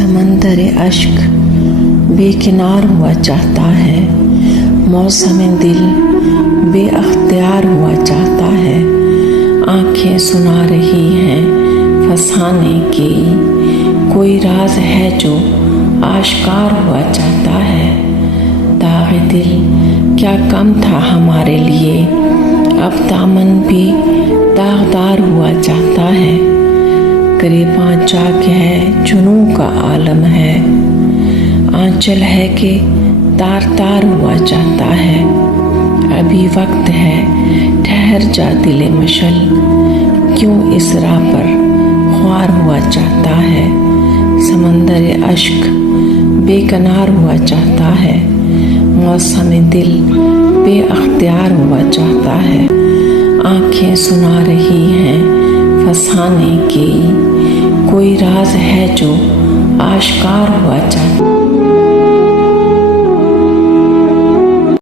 समंदर अश्क बेकिनार हुआ चाहता है, मौसम दिल बेअख्तियार हुआ चाहता है। आँखें सुना रही हैं फसाने की, कोई राज है जो आश्कार हुआ चाहता है। दाग़ दिल क्या कम था हमारे लिए, अब दामन भी दागदार हुआ चाहता है। गिरबां चाक है जुनूं का आलम है, आंचल है कि तार तार हुआ चाहता है। अभी वक्त है ठहर जा दिले मशल, क्यों इस राह पर ख्वार हुआ चाहता है। समंदर अश्क बेकनार हुआ चाहता है, मौसम दिल बेअख्तियार हुआ चाहता है। आँखें सुना रही हैं फसाने की, कोई राज है जो आश्कार हुआ चाहता है।